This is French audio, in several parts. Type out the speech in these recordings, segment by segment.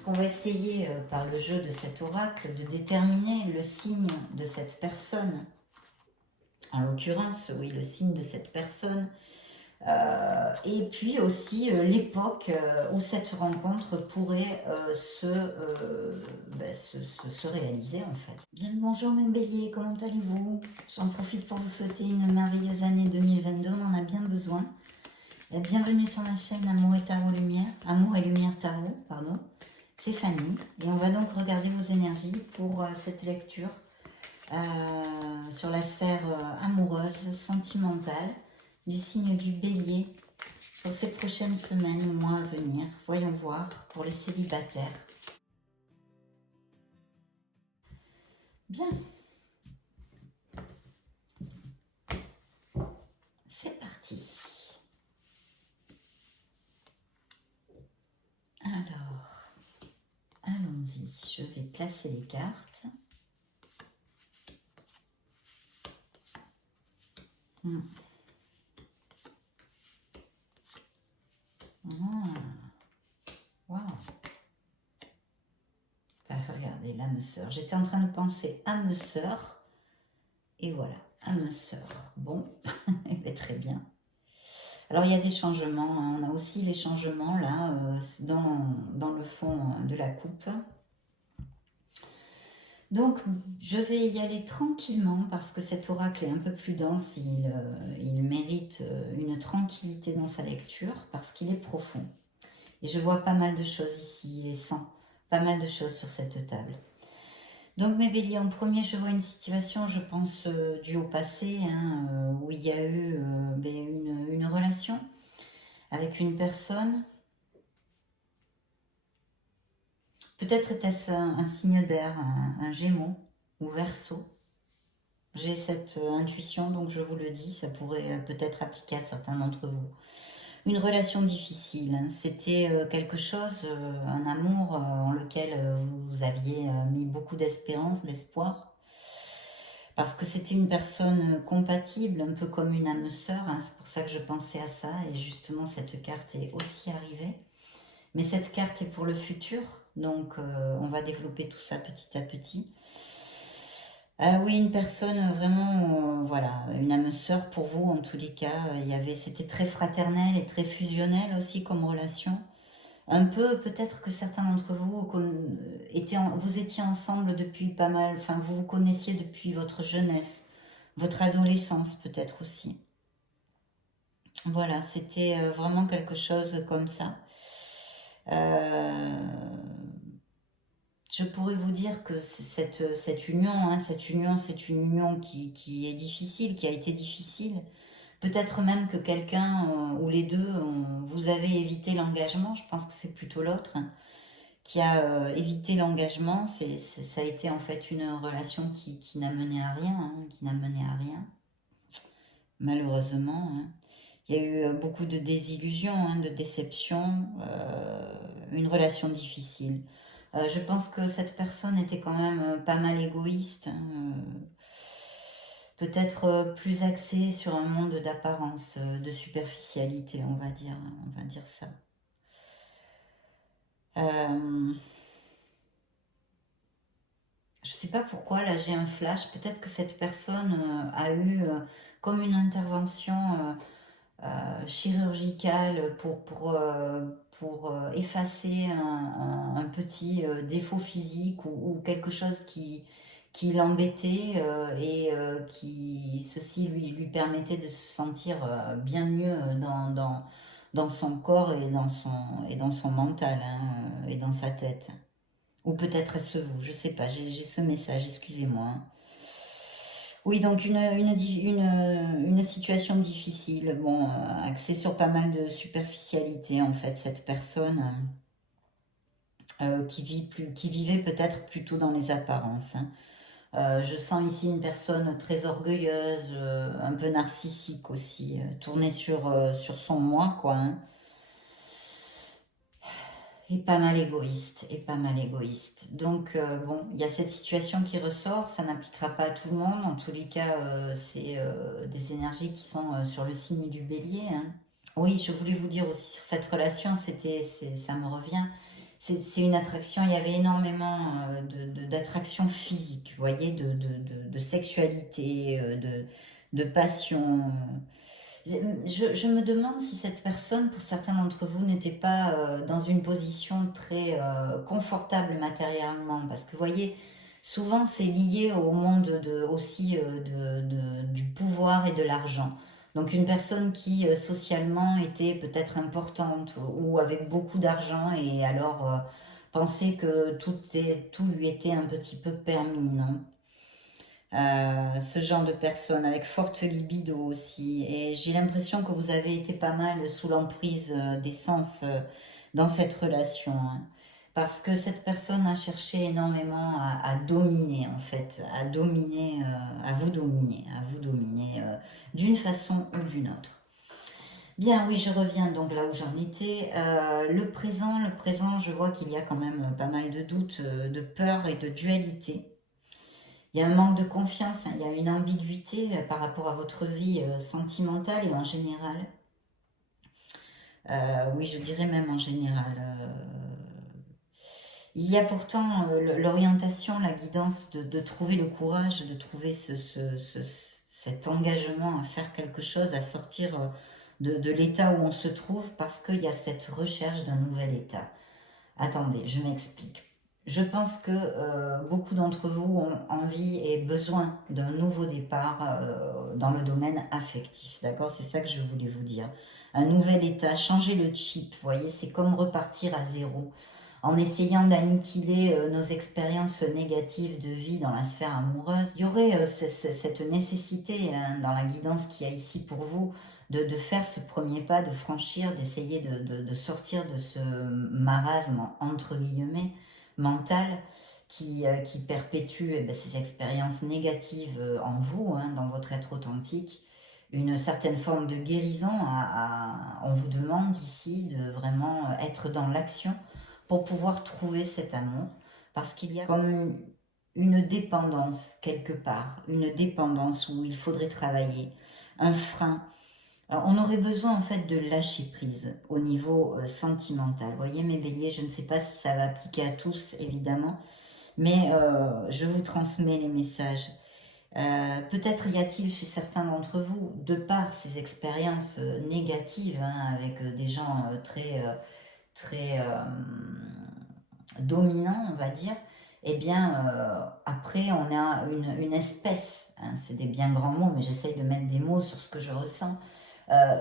parce qu'on va essayer, par le jeu de cet oracle, de déterminer le signe de cette personne. En l'occurrence, oui, le signe de cette personne. Et puis aussi l'époque où cette rencontre pourrait se réaliser en fait. Bien le bonjour mes béliers, comment allez-vous? J'en profite pour vous souhaiter une merveilleuse année 2022, on en a bien besoin. Et bienvenue sur ma chaîne Amour et Tarot Lumière, Amour et Lumière Tarot, pardon. C'est Fanny et on va donc regarder vos énergies pour cette lecture sur la sphère amoureuse, sentimentale, du signe du bélier pour ces prochaines semaines ou mois à venir. Voyons voir pour les célibataires. Bien. C'est parti. Alors, allons-y. Je vais placer les cartes. Wow. Regardez, l'âme sœur. J'étais en train de penser âme sœur. Et voilà, âme sœur. Bon, très bien. Alors, il y a des changements. Hein. On a aussi les changements là, dans le fond de la coupe. Donc, je vais y aller tranquillement parce que cet oracle est un peu plus dense. Il mérite une tranquillité dans sa lecture parce qu'il est profond. Et je vois pas mal de choses ici et sens pas mal de choses sur cette table. Donc mes béliers, en premier, je vois une situation, je pense, due au passé, hein, où il y a eu une relation avec une personne. Peut-être était-ce un signe d'air, un gémeau ou verseau. J'ai cette intuition, donc je vous le dis, ça pourrait peut-être appliquer à certains d'entre vous. Une relation difficile, hein. C'était quelque chose, un amour en lequel vous aviez mis beaucoup d'espérance, d'espoir. Parce que c'était une personne compatible, un peu comme une âme sœur, hein. C'est pour ça que je pensais à ça, et justement cette carte est aussi arrivée. Mais cette carte est pour le futur, donc on va développer tout ça petit à petit. Oui, une personne vraiment, voilà, une âme sœur pour vous en tous les cas. C'était très fraternel et très fusionnel aussi comme relation. Un peu, peut-être que certains d'entre vous vous étiez ensemble depuis pas mal, enfin vous vous connaissiez depuis votre jeunesse, votre adolescence peut-être aussi. Voilà, c'était vraiment quelque chose comme ça. Je pourrais vous dire que cette union, hein, c'est une union qui est difficile, qui a été difficile. Peut-être même que quelqu'un ou les deux, vous avez évité l'engagement. Je pense que c'est plutôt l'autre, hein, qui a évité l'engagement. Ça a été en fait une relation qui n'a mené à rien, hein, qui n'a mené à rien, malheureusement. Hein. Il y a eu beaucoup de désillusions, hein, de déceptions, une relation difficile. Je pense que cette personne était quand même pas mal égoïste, hein, peut-être plus axée sur un monde d'apparence, de superficialité, on va dire ça. Je sais pas pourquoi, là j'ai un flash, peut-être que cette personne a eu comme une intervention chirurgicale pour effacer un petit défaut physique ou quelque chose qui l'embêtait ceci lui permettait de se sentir bien mieux dans son corps et dans son mental, hein, et dans sa tête. Ou peut-être est-ce vous, je sais pas, j'ai ce message, excusez-moi. Hein. Oui, donc une situation difficile, bon, axée sur pas mal de superficialité en fait, cette personne qui vivait peut-être plutôt dans les apparences. Hein. Je sens ici une personne très orgueilleuse, un peu narcissique aussi, tournée sur son moi, quoi. Hein. Et pas mal égoïste, Donc, bon, il y a cette situation qui ressort, ça n'appliquera pas à tout le monde. En tous les cas, c'est des énergies qui sont sur le signe du bélier. Hein. Oui, je voulais vous dire aussi sur cette relation, ça me revient. c'est une attraction, il y avait énormément d'attraction physique, vous voyez, de sexualité, de passion. Je me demande si cette personne, pour certains d'entre vous, n'était pas dans une position très confortable matériellement. Parce que vous voyez, souvent c'est lié au monde aussi du pouvoir et de l'argent. Donc une personne qui socialement était peut-être importante ou avec beaucoup d'argent et alors pensait que tout lui était un petit peu permis, non? Ce genre de personne avec forte libido aussi. Et j'ai l'impression que vous avez été pas mal sous l'emprise des sens dans cette relation, hein. Parce que cette personne a cherché énormément à dominer, en fait, à dominer, à vous dominer d'une façon ou d'une autre. Bien, oui, je reviens donc là où j'en étais. Le présent, je vois qu'il y a quand même pas mal de doutes, de peur et de dualité. Il y a un manque de confiance, hein, il y a une ambiguïté par rapport à votre vie sentimentale et en général. Oui, je dirais même en général. Il y a pourtant l'orientation, la guidance de trouver le courage, de trouver cet engagement à faire quelque chose, à sortir de l'état où on se trouve parce qu'il y a cette recherche d'un nouvel état. Attendez, je m'explique. Je pense que beaucoup d'entre vous ont envie et besoin d'un nouveau départ dans le domaine affectif. D'accord? C'est ça que je voulais vous dire. Un nouvel état, changer le chip, vous voyez, c'est comme repartir à zéro en essayant d'annihiler nos expériences négatives de vie dans la sphère amoureuse. Il y aurait cette nécessité hein, dans la guidance qu'il y a ici pour vous de faire ce premier pas, de franchir, d'essayer de sortir de ce marasme, entre guillemets, mental qui perpétue ces expériences négatives en vous, hein, dans votre être authentique. Une certaine forme de guérison, on vous demande ici de vraiment être dans l'action pour pouvoir trouver cet amour, parce qu'il y a comme une dépendance quelque part, une dépendance où il faudrait travailler, un frein. Alors, on aurait besoin en fait de lâcher prise au niveau sentimental. Vous voyez mes béliers, je ne sais pas si ça va appliquer à tous évidemment, mais je vous transmets les messages. Peut-être y a-t-il chez certains d'entre vous, de par ces expériences négatives hein, avec des gens très dominants, on va dire, eh bien, après, on a une espèce, hein, c'est des bien grands mots, mais j'essaye de mettre des mots sur ce que je ressens,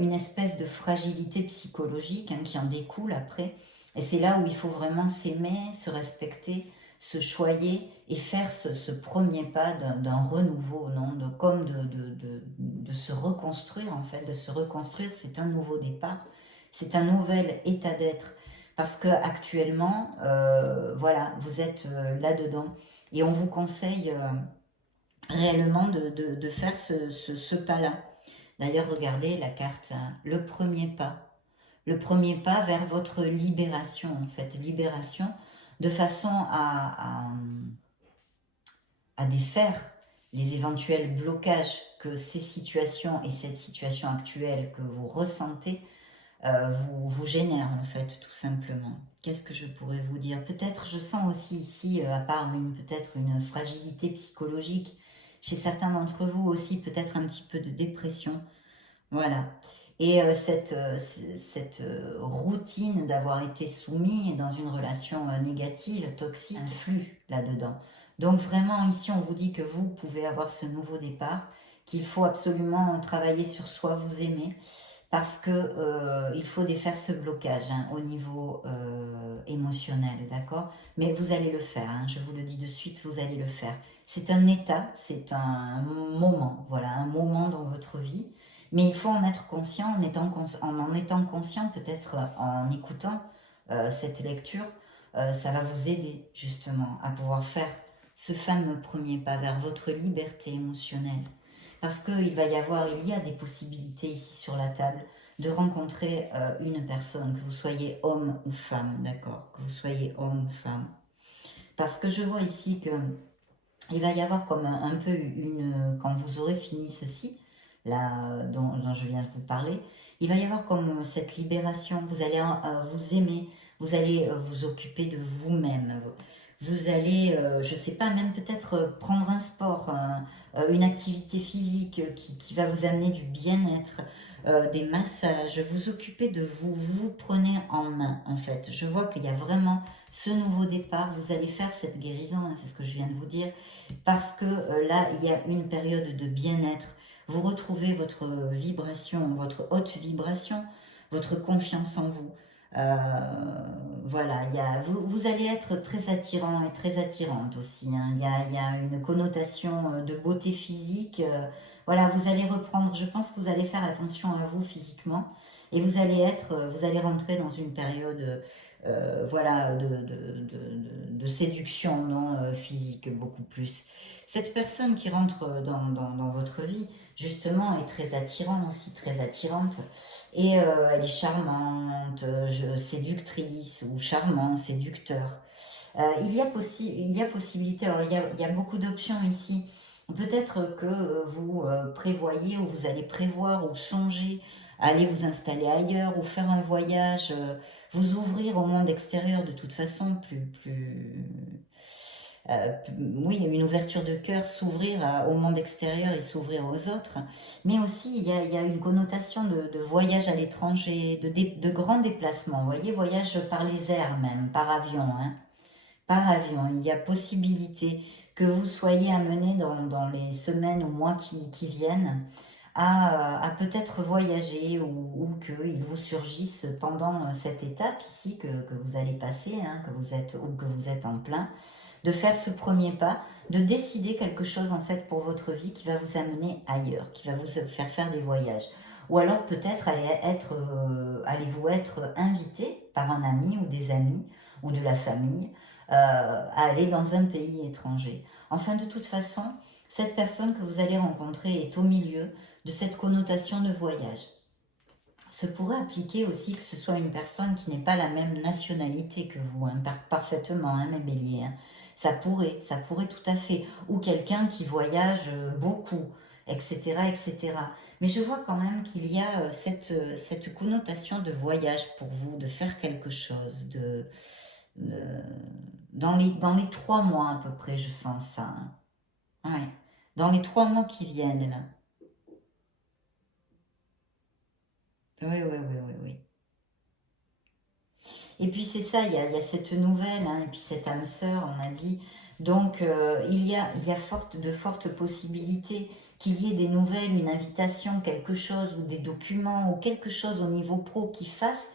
une espèce de fragilité psychologique hein, qui en découle après. Et c'est là où il faut vraiment s'aimer, se respecter, se choyer et faire ce premier pas d'un renouveau, non comme de se reconstruire en fait, de se reconstruire, c'est un nouveau départ, c'est un nouvel état d'être. Parce que actuellement, voilà, vous êtes là-dedans et on vous conseille réellement de faire ce pas-là. D'ailleurs, regardez la carte, hein, le premier pas vers votre libération, en fait, libération de façon à défaire les éventuels blocages que ces situations et cette situation actuelle que vous ressentez vous génèrent, en fait, tout simplement. Qu'est-ce que je pourrais vous dire? Peut-être, je sens aussi ici, à part peut-être une fragilité psychologique, chez certains d'entre vous aussi, peut-être un petit peu de dépression. Voilà. Et cette routine d'avoir été soumis dans une relation négative, toxique, influe là-dedans. Donc vraiment, ici, on vous dit que vous pouvez avoir ce nouveau départ, qu'il faut absolument travailler sur soi, vous aimer, parce que il faut défaire ce blocage hein, au niveau émotionnel, d'accord? Mais vous allez le faire, hein, je vous le dis de suite, vous allez le faire. C'est un état, c'est un moment, voilà, un moment dans votre vie. Mais il faut en être conscient, en étant conscient, peut-être en écoutant cette lecture, ça va vous aider justement à pouvoir faire ce fameux premier pas vers votre liberté émotionnelle. Parce qu'il il y a des possibilités ici sur la table de rencontrer une personne, que vous soyez homme ou femme, d'accord? Que vous soyez homme ou femme. Parce que je vois ici que il va y avoir comme un peu quand vous aurez fini ceci, là, dont je viens de vous parler, il va y avoir comme cette libération, vous allez vous aimer, Vous allez vous occuper de vous-même. Vous allez, je ne sais pas, même peut-être prendre un sport, une activité physique qui va vous amener du bien-être, des massages, vous occuper de vous, vous prenez en main en fait. Je vois qu'il y a vraiment ce nouveau départ, vous allez faire cette guérison, hein, c'est ce que je viens de vous dire, parce que là, il y a une période de bien-être, vous retrouvez votre vibration, votre haute vibration, votre confiance en vous. Euh, voilà, vous allez être très attirant et très attirante aussi, hein. Il y a une connotation de beauté physique. Voilà, vous allez reprendre, je pense que vous allez faire attention à vous physiquement et vous allez rentrer dans une période voilà, de séduction non, physique beaucoup plus. Cette personne qui rentre dans votre vie, justement, est très attirante aussi, très attirante. Et elle est charmante, séductrice ou charmant, séducteur. Il y a possibilité, alors il y a beaucoup d'options ici. Peut-être que vous prévoyez ou vous allez prévoir ou songer à aller vous installer ailleurs ou faire un voyage, vous ouvrir au monde extérieur de toute façon, oui, une ouverture de cœur, s'ouvrir au monde extérieur et s'ouvrir aux autres. Mais aussi, il y a une connotation de voyage à l'étranger, de grands déplacements. Vous voyez, voyage par les airs même, par avion, hein. Par avion, il y a possibilité que vous soyez amené dans les semaines ou mois qui viennent à peut-être voyager ou qu'il vous surgisse pendant cette étape ici que vous allez passer, hein, que vous êtes en plein, de faire ce premier pas, de décider quelque chose en fait pour votre vie qui va vous amener ailleurs, qui va vous faire des voyages. Ou alors peut-être allez-vous être invité par un ami ou des amis ou de la famille à aller dans un pays étranger. Enfin, de toute façon, cette personne que vous allez rencontrer est au milieu de cette connotation de voyage. Se pourrait appliquer aussi que ce soit une personne qui n'est pas la même nationalité que vous, hein, parfaitement, hein, mes béliers. Hein. Ça pourrait tout à fait. Ou quelqu'un qui voyage beaucoup, etc., etc. Mais je vois quand même qu'il y a cette connotation de voyage pour vous, de faire quelque chose, de- dans les 3 mois à peu près, je sens ça. Hein. Ouais. Dans les 3 mois qui viennent, là. Oui, oui, oui, oui, oui. Et puis c'est ça, il y a cette nouvelle, hein, et puis cette âme sœur, on a dit. Donc il y a de fortes possibilités qu'il y ait des nouvelles, une invitation, quelque chose, ou des documents, ou quelque chose au niveau pro qui fasse.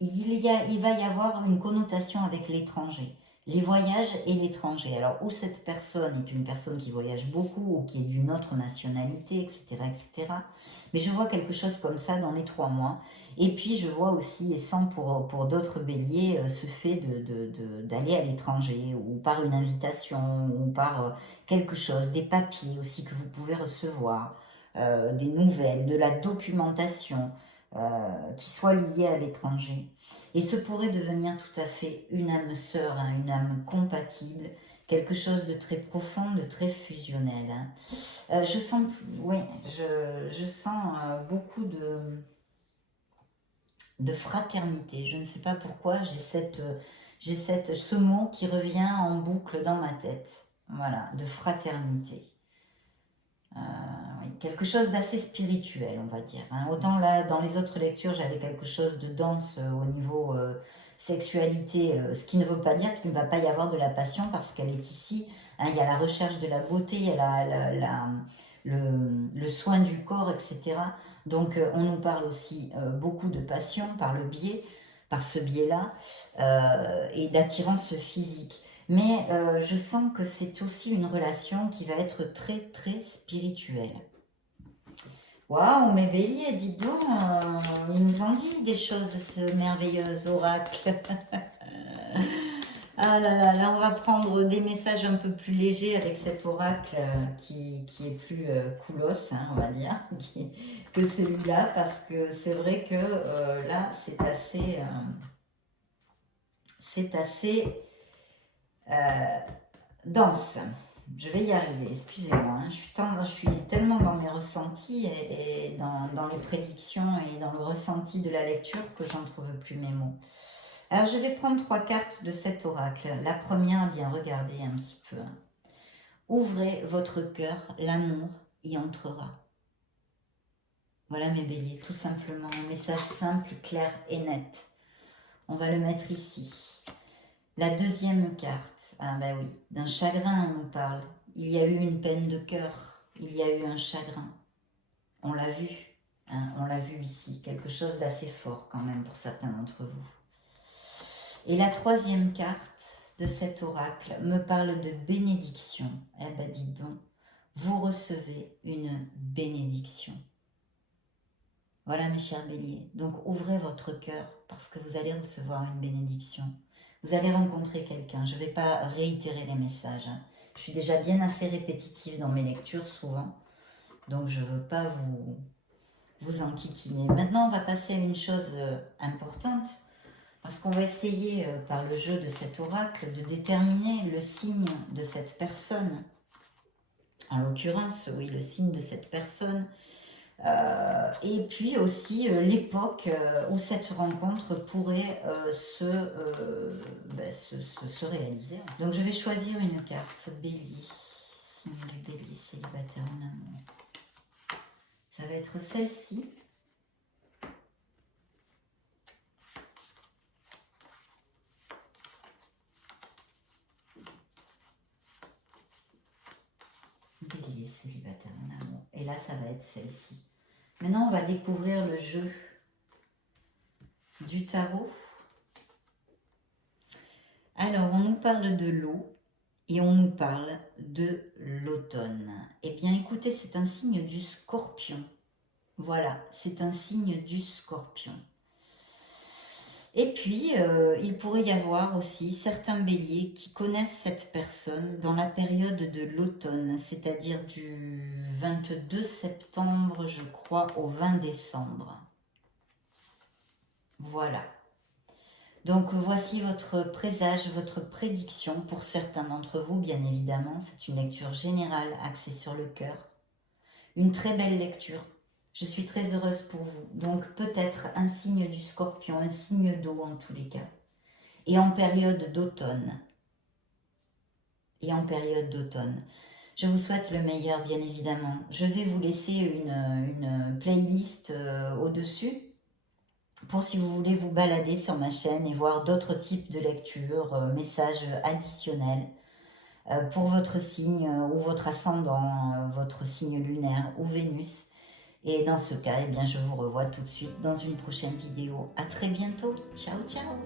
Il va y avoir une connotation avec l'étranger, les voyages et l'étranger. Alors, où cette personne est une personne qui voyage beaucoup ou qui est d'une autre nationalité, etc., etc. Mais je vois quelque chose comme ça dans les 3 mois. Et puis, je vois aussi, et sans pour d'autres béliers, ce fait d'aller à l'étranger, ou par une invitation, ou par quelque chose, des papiers aussi que vous pouvez recevoir, des nouvelles, de la documentation qui soit liée à l'étranger. Et ce pourrait devenir tout à fait une âme sœur, hein, une âme compatible, quelque chose de très profond, de très fusionnel. Hein. Je sens, oui, je sens beaucoup de fraternité. Je ne sais pas pourquoi, ce mot qui revient en boucle dans ma tête. Voilà, de fraternité. Oui, quelque chose d'assez spirituel, on va dire. Hein. Autant là, dans les autres lectures, j'avais quelque chose de dense au niveau sexualité, ce qui ne veut pas dire qu'il ne va pas y avoir de la passion parce qu'elle est ici. Hein, il y a la recherche de la beauté, il y a le soin du corps, etc. Donc on nous parle aussi beaucoup de passion par ce biais-là, et d'attirance physique. Mais je sens que c'est aussi une relation qui va être très très spirituelle. Waouh, mes béliers, dis donc, ils nous ont dit des choses, ce merveilleux oracle. Ah là là, là on va prendre des messages un peu plus légers avec cet oracle qui est plus coolos, hein, on va dire, que celui-là, parce que c'est vrai que là c'est assez dense. Je vais y arriver, excusez-moi. Hein. Je suis tellement dans mes ressentis et dans les prédictions et dans le ressenti de la lecture que j'en trouve plus mes mots. Alors, je vais prendre 3 cartes de cet oracle. La première, bien regardez un petit peu. Ouvrez votre cœur, l'amour y entrera. Voilà mes béliers, tout simplement. Un message simple, clair et net. On va le mettre ici. La deuxième carte, ah ben oui, d'un chagrin on nous parle. Il y a eu une peine de cœur, il y a eu un chagrin. On l'a vu, hein, on l'a vu ici. Quelque chose d'assez fort quand même pour certains d'entre vous. Et la troisième carte de cet oracle me parle de bénédiction. Eh ben dites donc, vous recevez une bénédiction. Voilà mes chers béliers, donc ouvrez votre cœur parce que vous allez recevoir une bénédiction. Vous allez rencontrer quelqu'un, je ne vais pas réitérer les messages. Hein. Je suis déjà bien assez répétitive dans mes lectures souvent, donc je ne veux pas vous enquiquiner. Maintenant on va passer à une chose importante, parce qu'on va essayer par le jeu de cet oracle de déterminer le signe de cette personne. En l'occurrence, oui, le signe de cette personne. Et puis aussi l'époque où cette rencontre pourrait se réaliser. Donc je vais choisir une carte, bélier, signe du bélier, célibataire en amour. Ça va être celle-ci. Bélier, célibataire en amour. Et là, ça va être celle-ci. Maintenant, on va découvrir le jeu du tarot. Alors, on nous parle de l'eau et on nous parle de l'automne. Eh bien, écoutez, c'est un signe du Scorpion. Voilà, c'est un signe du Scorpion. Et puis, il pourrait y avoir aussi certains béliers qui connaissent cette personne dans la période de l'automne, c'est-à-dire du 22 septembre, je crois, au 20 décembre. Voilà. Donc, voici votre présage, votre prédiction pour certains d'entre vous, bien évidemment. C'est une lecture générale axée sur le cœur. Une très belle lecture. Je suis très heureuse pour vous. Donc peut-être un signe du Scorpion, un signe d'eau en tous les cas. Et en période d'automne. Je vous souhaite le meilleur, bien évidemment. Je vais vous laisser une playlist au-dessus pour si vous voulez vous balader sur ma chaîne et voir d'autres types de lectures, messages additionnels pour votre signe ou votre ascendant, votre signe lunaire ou Vénus. Et dans ce cas, eh bien, je vous revois tout de suite dans une prochaine vidéo. À très bientôt. Ciao, ciao.